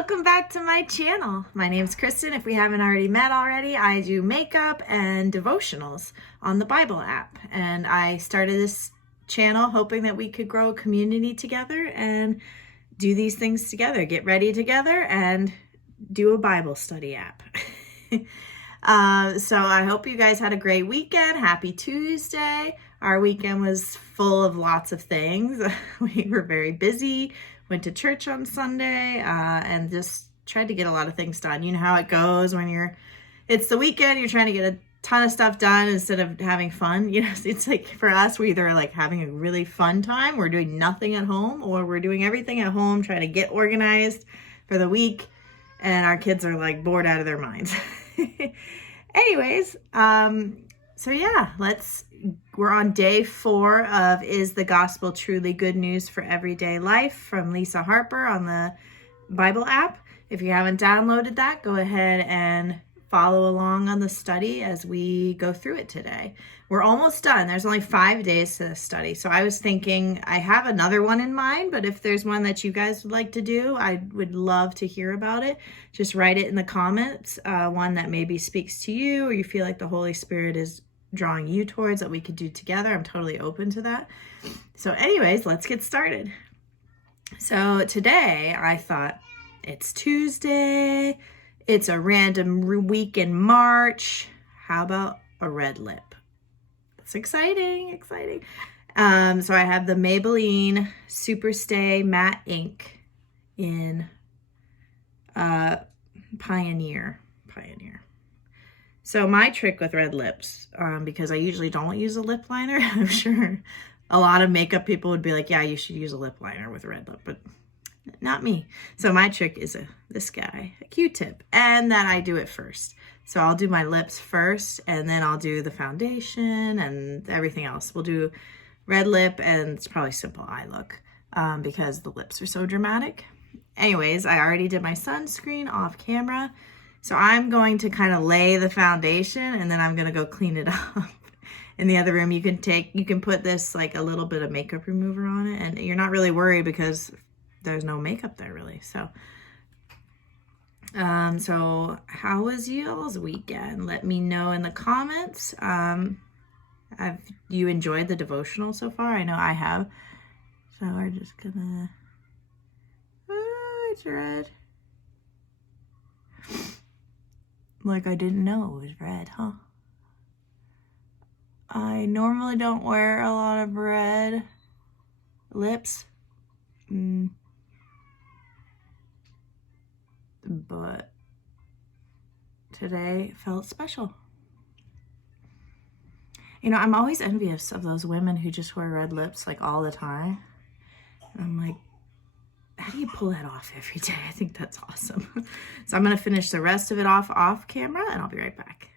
welcome back to my channel. My name's Kristen. If we haven't already met already, I do makeup and devotionals on the Bible app. And I started this channel hoping that we could grow a community together and do these things together, get ready together and do a Bible study app. So I hope you guys had a great weekend. Happy Tuesday. Our weekend was full of lots of things. We were very busy. Went to church on Sunday and just tried to get a lot of things done. You know how it goes when it's the weekend, you're trying to get a ton of stuff done instead of having fun. You know, it's like for us, we're either like having a really fun time, we're doing nothing at home, or we're doing everything at home, trying to get organized for the week. And our kids are like bored out of their minds. Anyways, so yeah, we're on day 4 of Is the Gospel Truly Good News for Everyday Life from Lisa Harper on the Bible app. If you haven't downloaded that, go ahead and follow along on the study as we go through it today. We're almost done. There's only 5 days to the study. So I was thinking I have another one in mind, but if there's one that you guys would like to do, I would love to hear about it. Just write it in the comments, one that maybe speaks to you or you feel like the Holy Spirit is drawing you towards that we could do together. I'm totally open to that. So anyways, let's get started. So today I thought it's Tuesday. It's a random week in March. How about a red lip? It's exciting. So I have the Maybelline Superstay Matte Ink in Pioneer. So my trick with red lips, because I usually don't use a lip liner, I'm sure a lot of makeup people would be like, yeah, you should use a lip liner with red lip, but not me. So my trick is this guy, a Q-tip, and that I do it first. So I'll do my lips first, and then I'll do the foundation and everything else. We'll do red lip, and it's probably simple eye look because the lips are so dramatic. Anyways, I already did my sunscreen off camera. So I'm going to kind of lay the foundation and then I'm going to go clean it up. In the other room, you can put this like a little bit of makeup remover on it and you're not really worried because there's no makeup there really. So how was y'all's weekend? Let me know in the comments. Have you enjoyed the devotional so far? I know I have. So we're just gonna, it's red. Like I didn't know it was red, huh? I normally don't wear a lot of red lips. But today felt special. You know, I'm always envious of those women who just wear red lips like all the time. And I'm like, how do you pull that off every day? I think that's awesome. So I'm going to finish the rest of it off camera and I'll be right back.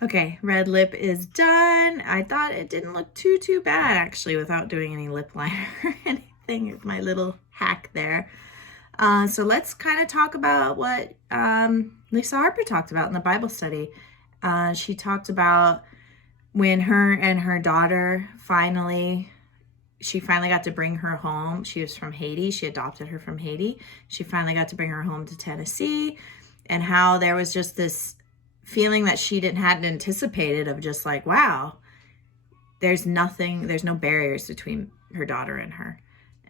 Okay, red lip is done. I thought it didn't look too bad actually without doing any lip liner or anything. It's my little hack there. So let's kind of talk about what Lisa Harper talked about in the Bible study. She talked about when her and her daughter she finally got to bring her home. She was from Haiti. She adopted her from Haiti. She finally got to bring her home to Tennessee, and how there was just this feeling that she hadn't anticipated of just like, wow, there's no barriers between her daughter and her.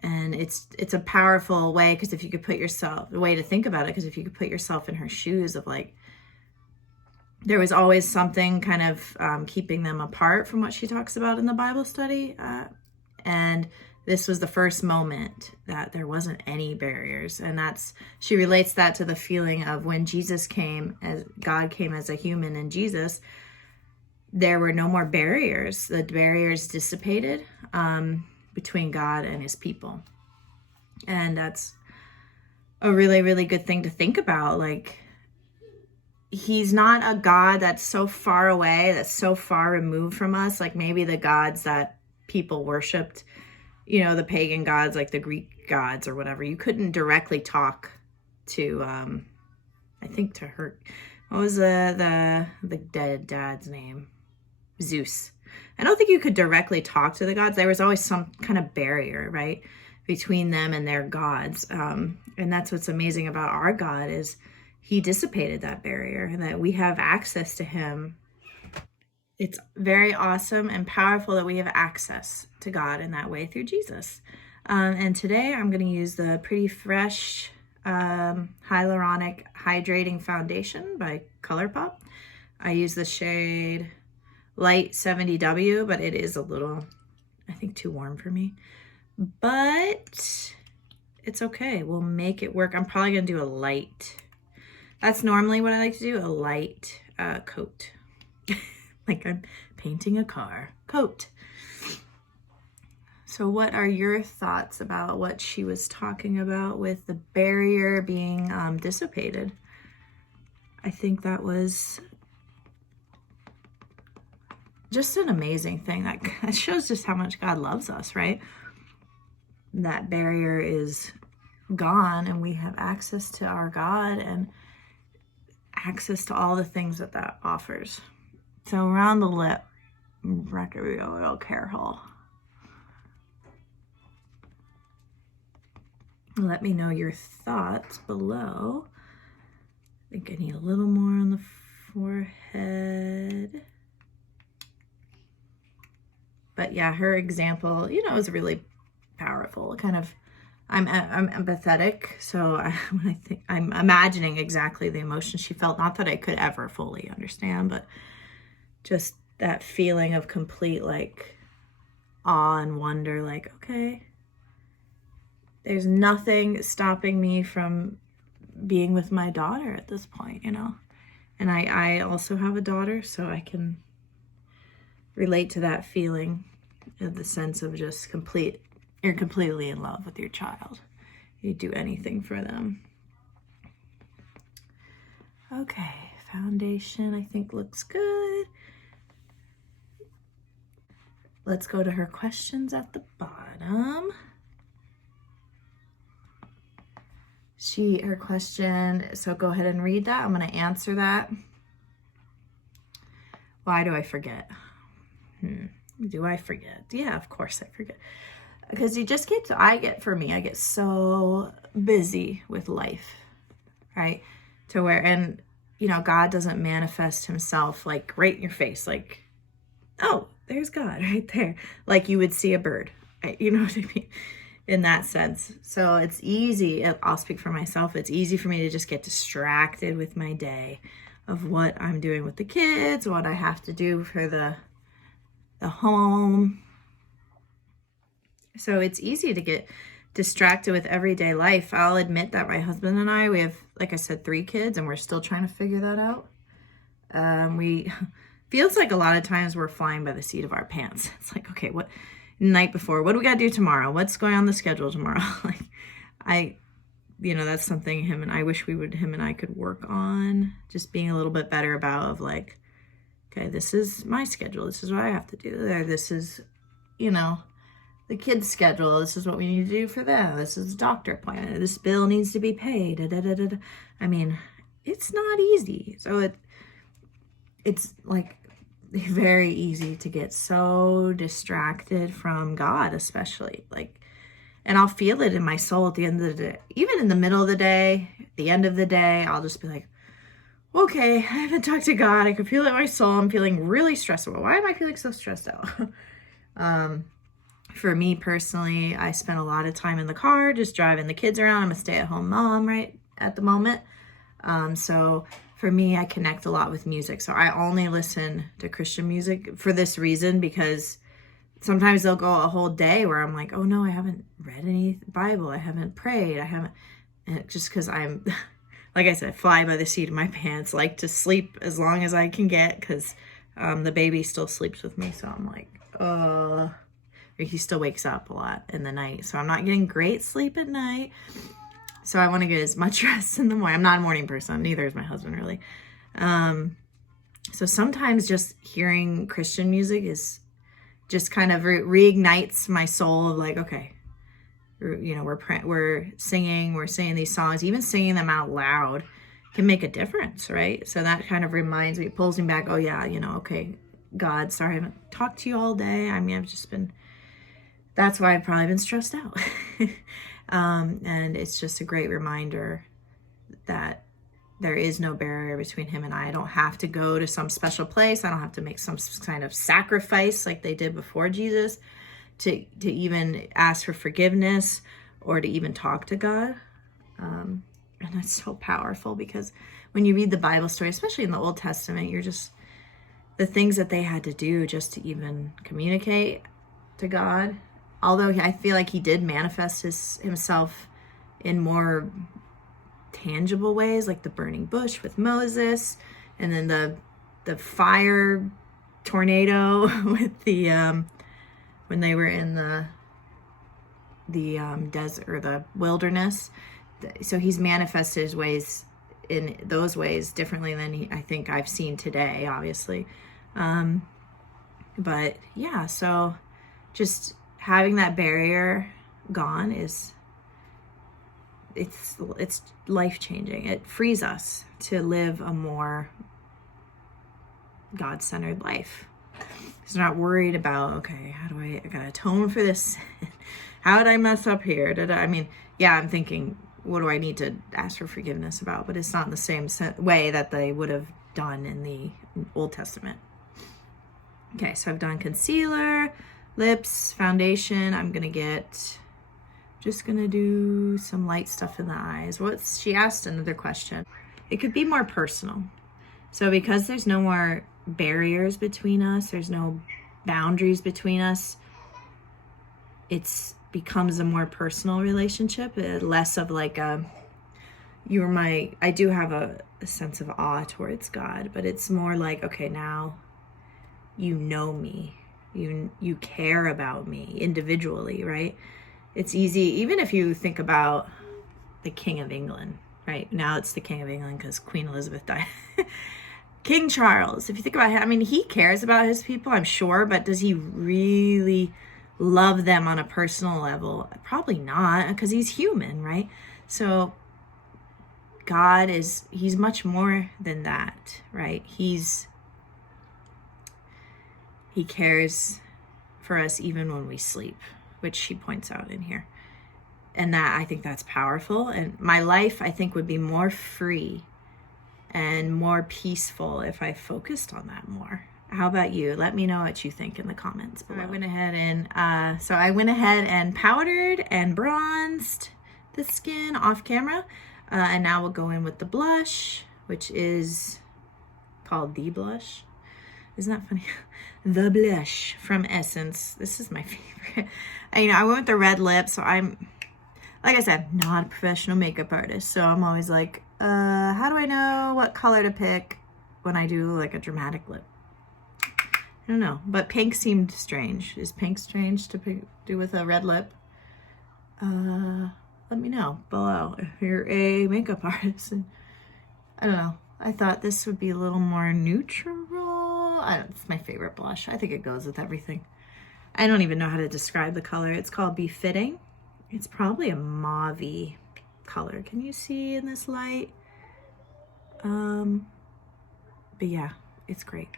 And it's a powerful way, because if you could put yourself, a way to think about it, because if you could put yourself in her shoes of like, there was always something kind of keeping them apart from what she talks about in the Bible study. And this was the first moment that there wasn't any barriers. And she relates that to the feeling of when Jesus came, as God came as a human in Jesus, there were no more barriers. The barriers dissipated between God and his people. And that's a really, really good thing to think about. Like, he's not a God that's so far away, that's so far removed from us, like maybe the gods that people worshipped, you know, the pagan gods, like the Greek gods or whatever. You couldn't directly talk to, I think to her, what was the dead dad's name? Zeus. I don't think you could directly talk to the gods. There was always some kind of barrier, right? between them and their gods. And that's what's amazing about our God is he dissipated that barrier and that we have access to him. It's very awesome and powerful that we have access to God in that way through Jesus. And today I'm going to use the Pretty Fresh Hyaluronic Hydrating Foundation by ColourPop. I use the shade Light 70W, but it is a little, I think, too warm for me. But it's okay. We'll make it work. I'm probably going to do a light. That's normally what I like to do, a light coat. Like I'm painting a car. Coat. So what are your thoughts about what she was talking about with the barrier being dissipated? I think that was just an amazing thing. That shows just how much God loves us, right? That barrier is gone and we have access to our God and access to all the things that offers. So around the lip, record we go real careful. Let me know your thoughts below. I think I need a little more on the forehead. But yeah, her example, is really powerful. Kind of, I'm empathetic, so when I think I'm imagining exactly the emotion she felt. Not that I could ever fully understand, but just that feeling of complete like awe and wonder. Like, okay, there's nothing stopping me from being with my daughter at this point, And I also have a daughter, so I can relate to that feeling of the sense of just you're completely in love with your child. You'd do anything for them. Okay, foundation I think looks good. Let's go to her questions at the bottom. Her question, so go ahead and read that. I'm going to answer that. Why do I forget? Do I forget? Yeah, of course I forget. Because I get so busy with life, right? To where, and God doesn't manifest himself like right in your face, like, oh, there's God right there. Like you would see a bird, you know what I mean? In that sense. So it's easy, I'll speak for myself, it's easy for me to just get distracted with my day of what I'm doing with the kids, what I have to do for the home. So it's easy to get distracted with everyday life. I'll admit that my husband and I, we have, like I said, 3 kids and we're still trying to figure that out. Feels like a lot of times we're flying by the seat of our pants. It's like, okay, what night before, what do we got to do tomorrow? What's going on the schedule tomorrow? Like that's something him and I could work on, just being a little bit better about of like, okay, this is my schedule. This is what I have to do. This is, the kids' schedule. This is what we need to do for them. This is a doctor appointment. This bill needs to be paid. I mean, it's not easy. So it's like very easy to get so distracted from God, especially and I'll feel it in my soul at the end of the day, even in the middle of the day, at the end of the day, I'll just be like, okay, I haven't talked to God. I can feel it in my soul. I'm feeling really stressed out. Why am I feeling so stressed out? For me personally, I spend a lot of time in the car, just driving the kids around. I'm a stay-at-home mom right at the moment. So for me, I connect a lot with music. So I only listen to Christian music for this reason, because sometimes they'll go a whole day where I'm like, oh no, I haven't read any Bible. I haven't prayed. And just because I'm, like I said, fly by the seat of my pants, like to sleep as long as I can get, because the baby still sleeps with me. So I'm like, he still wakes up a lot in the night. So I'm not getting great sleep at night. So I want to get as much rest in the morning. I'm not a morning person. Neither is my husband, really. So sometimes just hearing Christian music is just kind of reignites my soul of like, okay, we're singing these songs, even singing them out loud can make a difference, right? So that kind of reminds me, pulls me back. Oh yeah, okay, God, sorry I haven't talked to you all day. I mean, I've just been that's why I've probably been stressed out. And it's just a great reminder that there is no barrier between him and I. I don't have to go to some special place. I don't have to make some kind of sacrifice like they did before Jesus to even ask for forgiveness or to even talk to God. And that's so powerful, because when you read the Bible story, especially in the Old Testament, you're just, the things that they had to do just to even communicate to God. Although I feel like he did manifest himself in more tangible ways, like the burning bush with Moses, and then the fire tornado with the when they were in the desert or the wilderness. So he's manifested his ways in those ways differently than I think I've seen today, obviously. But yeah, so just having that barrier gone it's life-changing. It frees us to live a more God-centered life. Because we're not worried about, okay, how do I gotta atone for this? How did I mess up here? I'm thinking, what do I need to ask for forgiveness about? But it's not in the same way that they would have done in the Old Testament. Okay, so I've done concealer, lips, foundation. I'm just gonna do some light stuff in the eyes. She asked another question. It could be more personal. So because there's no more barriers between us, there's no boundaries between us, it's becomes a more personal relationship, less of like I do have a sense of awe towards God, but it's more like, okay, now you know me, you care about me individually, right? It's easy, even if you think about the King of England, right? Now it's the King of England because Queen Elizabeth died. King Charles, if you think about him, he cares about his people, I'm sure, but does he really love them on a personal level? Probably not, because he's human, right? So God he's much more than that, right? He cares for us even when we sleep, which she points out in here. And I think that's powerful. And my life, I think, would be more free and more peaceful if I focused on that more. How about you? Let me know what you think in the comments below. I went ahead and powdered and bronzed the skin off camera. And now we'll go in with the blush, which is called The Blush. Isn't that funny? The Blush from Essence. This is my favorite. I went with the red lip, so I'm, like I said, not a professional makeup artist. So I'm always like, how do I know what color to pick when I do like a dramatic lip? I don't know, but pink seemed strange. Is pink strange to do with a red lip? Let me know below if you're a makeup artist. I don't know. I thought this would be a little more neutral. It's my favorite blush. I think it goes with everything. I don't even know how to describe the color. It's called Befitting. It's probably a mauve-y color. Can you see in this light? But yeah, it's great.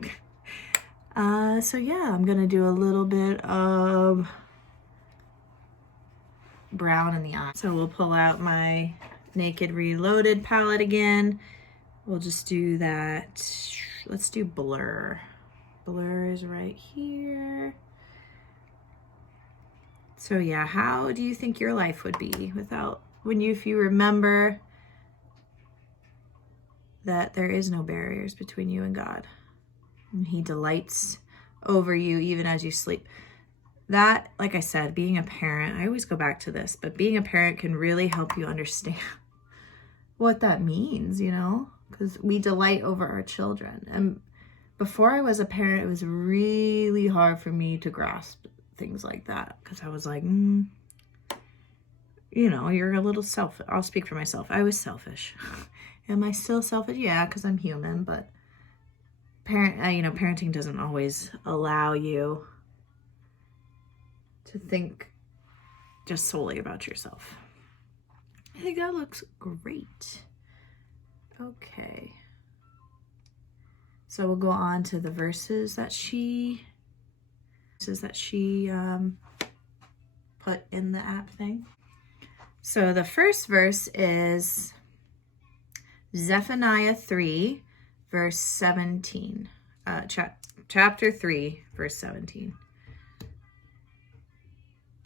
So yeah, I'm gonna do a little bit of brown in the eye. So we'll pull out my Naked Reloaded palette again. We'll just do that. Let's do blur. Blur is right here. So yeah, how do you think your life would be if you remember that there is no barriers between you and God, and He delights over you even as you sleep? That, like I said, being a parent, I always go back to this, but being a parent can really help you understand what that means, because we delight over our children. And before I was a parent, it was really hard for me to grasp things like that, because I was like, you're a little selfish. I'll speak for myself. I was selfish. Am I still selfish? Yeah, because I'm human, but parenting doesn't always allow you to think just solely about yourself. I think that looks great. Okay. So we'll go on to the verses that she put in the app thing. So the first verse is Zephaniah 3, verse 17. Chapter 3, verse 17.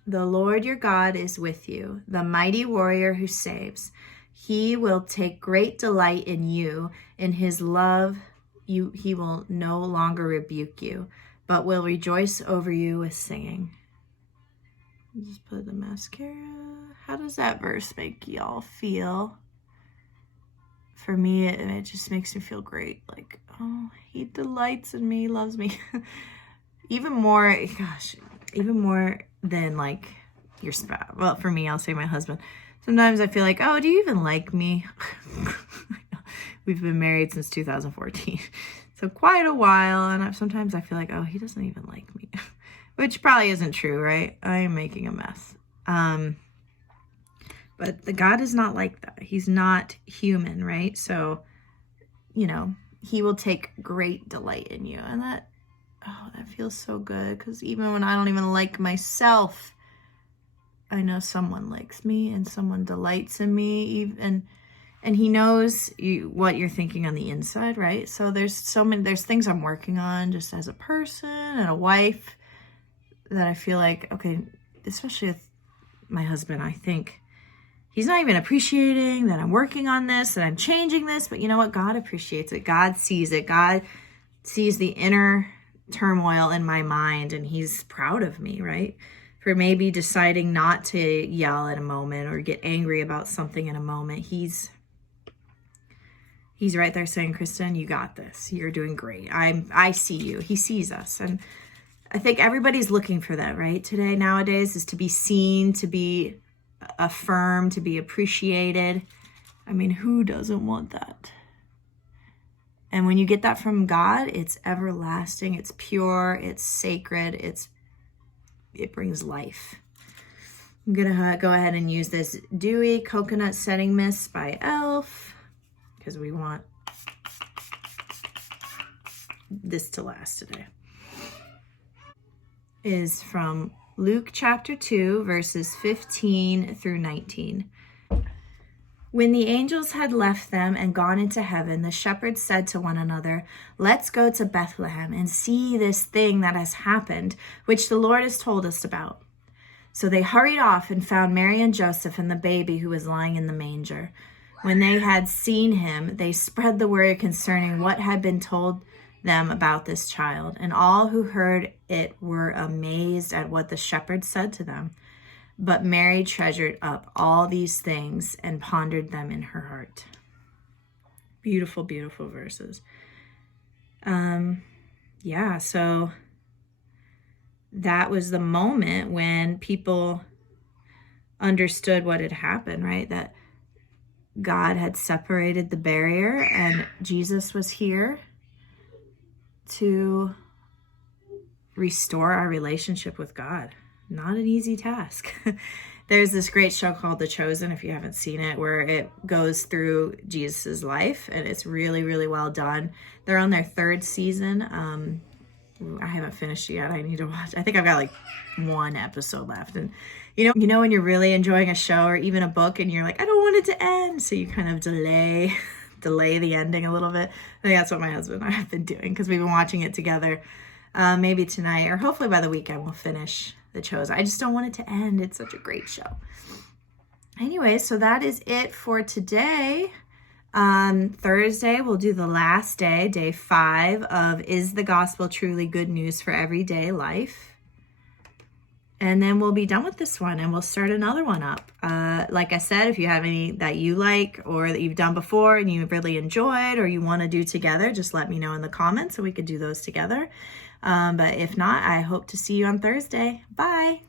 The Lord your God is with you, the mighty warrior who saves. He will take great delight in you. In his love, he will no longer rebuke you, but will rejoice over you with singing. Just put the mascara. How does that verse make y'all feel? For me, it just makes me feel great. Like, oh, he delights in me, loves me. Even more than like your spouse. Well, for me, I'll say my husband. Sometimes I feel like, oh, do you even like me? We've been married since 2014. So quite a while. And sometimes I feel like, oh, he doesn't even like me. Which probably isn't true, right? I am making a mess. But the God is not like that. He's not human, right? So, he will take great delight in you. And that feels so good, because even when I don't even like myself, I know someone likes me and someone delights in me, and he knows what you're thinking on the inside, right? So there's things I'm working on just as a person and a wife that I feel like, okay, especially with my husband, I think he's not even appreciating that I'm working on this, that I'm changing this, but you know what? God appreciates it. God sees it. God sees the inner turmoil in my mind, and he's proud of me, right? For maybe deciding not to yell at a moment or get angry about something in a moment. He's right there saying, Kristen, you got this. You're doing great. I see you. He sees us. And I think everybody's looking for that, right? Today, nowadays, is to be seen, to be affirmed, to be appreciated. I mean, who doesn't want that? And when you get that from God, it's everlasting, it's pure, it's sacred, it brings life. I'm gonna go ahead and use this Dewy Coconut Setting Mist by e.l.f. because we want this to last today. Is from Luke chapter 2, verses 15 through 19. When the angels had left them and gone into heaven, the shepherds said to one another, "Let's go to Bethlehem and see this thing that has happened, which the Lord has told us about." So they hurried off and found Mary and Joseph and the baby who was lying in the manger. When they had seen him, they spread the word concerning what had been told them about this child. And all who heard it were amazed at what the shepherds said to them. But Mary treasured up all these things and pondered them in her heart. Beautiful, beautiful verses. So that was the moment when people understood what had happened, right? That God had separated the barrier and Jesus was here to restore our relationship with God. Not an easy task. There's this great show called The Chosen, if you haven't seen it, where it goes through Jesus's life, and it's really, really well done. They're on their third season. I haven't finished it yet. I need to watch. I think I've got like one episode left. And you know when you're really enjoying a show or even a book and you're like, I don't want it to end. So you kind of delay the ending a little bit. I think that's what my husband and I have been doing, because we've been watching it together. Maybe tonight or hopefully by the weekend we'll finish The Chosen. I just don't want it to end. It's such a great show. Anyway, so that is it for today. Thursday, we'll do the last day 5 of Is the Gospel Truly Good News for Everyday Life? And then we'll be done with this one and we'll start another one up. Like I said, if you have any that you like or that you've done before and you really enjoyed or you want to do together, just let me know in the comments so we could do those together. But if not, I hope to see you on Thursday. Bye.